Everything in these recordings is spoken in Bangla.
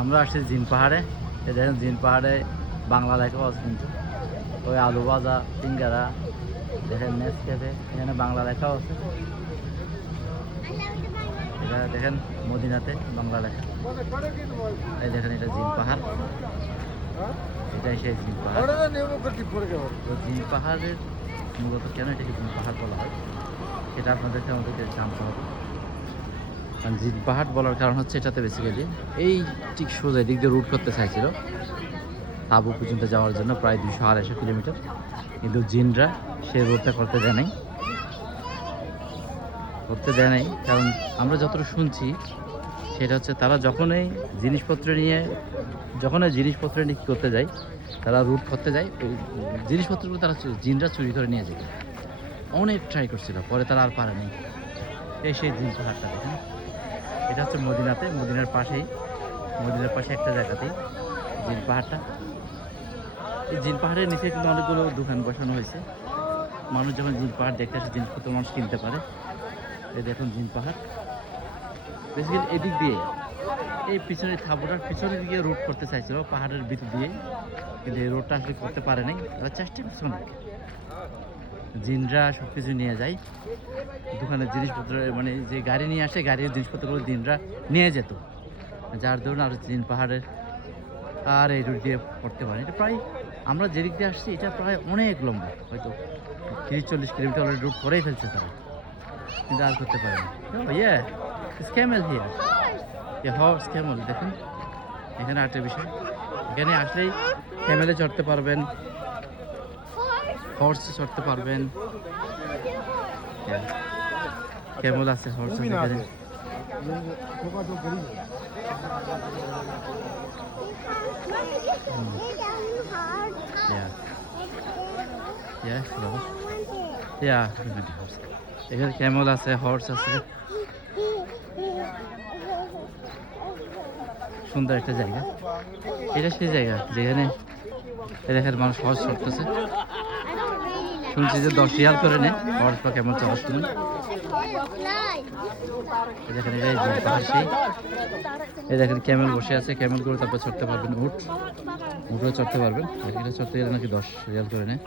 আমরা আসছি জিন পাহাড়ে। এ দেখেন জিন পাহাড়ে বাংলা লেখাও আছে কিন্তু। ওই আলু ভাজা, সিঙ্গারা, দেখেন নেস খেতে এখানে বাংলা লেখাও আছে। এটা দেখেন মদিনাতে বাংলা লেখা। এই দেখেন এটা জিন পাহাড়। এটাই সেই জিন পাহাড়। জিন পাহাড়ের মূলত কেন এটাকে জিন পাহাড় বলা হয়, সেটা আপনাদেরকে আমাদেরকে জানতে হবে। পাহাড় বলার কারণ হচ্ছে এটাতে বেসিক্যালি এই ঠিক সোজা এদিক দিয়ে রুট করতে চাইছিল। তাবু পর্যন্ত যাওয়ার জন্য প্রায় দুশো আড়াইশো কিলোমিটার। কিন্তু জিনরা সে রোডটা করতে দেয় নাই। করতে দেয় নাই, কারণ আমরা যতটুকু শুনছি, সেটা হচ্ছে তারা যখনই জিনিসপত্র নিয়ে, যখনই জিনিসপত্র নিয়ে কী করতে যায়, তারা রুট করতে যায়, ওই জিনিসপত্রগুলো তারা জিনরা চুরি করে নিয়ে যায়। অনেক ট্রাই করছিল, পরে তারা আর পারেনি এই সেই জিন পাহাড়টা দেখেন এটা হচ্ছে মদিনাতে, মদিনার পাশেই, মদিনার পাশে একটা জায়গাতেই, জিন পাহাড়টা। এই জিন পাহাড়ের নিচে কিন্তু অনেকগুলো দোকান বসানো হয়েছে। মানুষ যখন জিন পাহাড় দেখতে আসে জিনিসপত্র মানুষ কিনতে পারে। এই দেখুন জিন পাহাড়। বেসিক্যালি এদিক দিয়ে, এই পিছনের থাবুটার পিছনের দিকে রোড করতে চাইছিল, পাহাড়ের ভিতর দিয়ে কিন্তু এই রোডটা আসলে করতে পারে নাই। তারা চেষ্টা করছে অনেক। জিনরা সব কিছু নিয়ে যায়। দোকানের জিনিসপত্র মানে যে গাড়ি নিয়ে আসে, গাড়ির জিনিসপত্রগুলো দিনরা নিয়ে যেত। যার ধরুন আর জিন পাহাড়ের আর এই রুট দিয়ে পড়তে পারে। এটা প্রায় আমরা যেদিক দিয়ে আসছি, এটা প্রায় অনেক লম্বা। হয়তো তিরিশ চল্লিশ কিলোমিটার অলরেডি রুট করেই ফেলছে তারা। কিন্তু আর করতে পারে না। ইয়ে স্ক্যামেল হিয়ার এ হর্স ক্যামেল দেখুন। এখানে আটটা বিষয়। এখানে আসলেই ক্যামেলে চড়তে পারবেন। হর্সে চড়তে পারবেন। আছে হর্স আছে। এখানে good horse. এখানে ক্যামেল আছে হর্স আছে? সুন্দর একটা জায়গা। এটা সেই জায়গা যেখানে এলাকার মানুষ হর্স চড়তেছে। শুনছি যে দশ রিয়াল করে নেয়। হর্স বা কেমন সময়। এই দেখেন এই দেখেন, ক্যামেল বসে আছে। ক্যামেল করে তারপর চড়তে পারবেন উঠ উঠেও চড়তে পারবেন। এটা চড়তে গেলে নাকি দশ রিয়াল করে নেয়।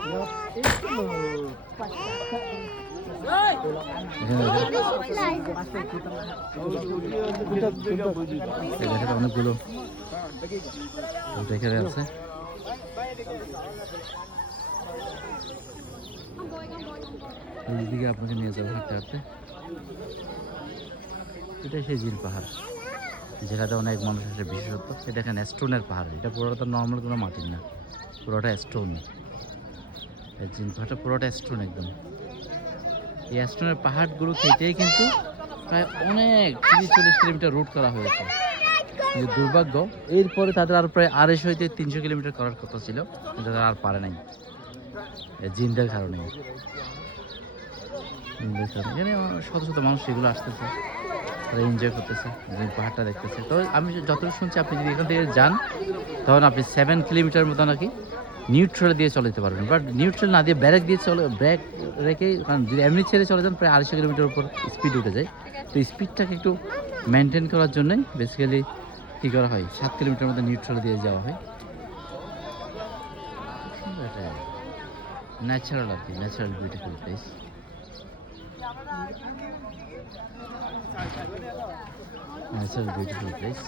অনেকগুলো দেখে আছে। এইদিকে আপনাকে নিয়ে যাব হাঁটতে হাঁটতে এটা সেই জিল পাহাড়। যেটাতে অনেক মানুষ আসে বিশেষত্ব এটা এখানে স্টোনের পাহাড়। এটা পুরোটা নর্মাল কোনো মাটির না। পুরোটা স্টোন এই জিন পাহাড়টা পুরোটা স্টোন একদম। এই স্টোনের পাহাড়গুলো থেকেই কিন্তু প্রায় অনেক তিরিশ চল্লিশ কিলোমিটার রুট করা হয়েছে। কিন্তু দুর্ভাগ্য, এরপরে তাদের আর প্রায় আড়াইশো হইতে তিনশো কিলোমিটার করার কথা ছিল। কিন্তু তারা আর পারে নাই। জিনদের কারণে। এখানে শত শত মানুষ এগুলো আসতেছে। তারা এনজয় করতেছে। পাহাড়টা দেখতেছে। তো আমি যতটুকু শুনছি, আপনি যদি এখান থেকে যান, তখন আপনি সেভেন কিলোমিটার মতো নাকি নিউট্রাল দিয়ে চলে যেতে পারবেন। বাট নিউট্রাল না দিয়ে ব্যারেক দিয়ে চলে ব্যাক রেখে কারণ যদি এমনি ছেড়ে চলে যান, প্রায় আড়াইশো কিলোমিটার উপর স্পিড উঠে যায়। তো স্পিডটাকে একটু মেনটেন করার জন্যই বেসিক্যালি কী করা হয়? সাত কিলোমিটার মধ্যে নিউট্রাল দিয়ে যাওয়া হয়। natural of the natural beautiful place. Natural beautiful place.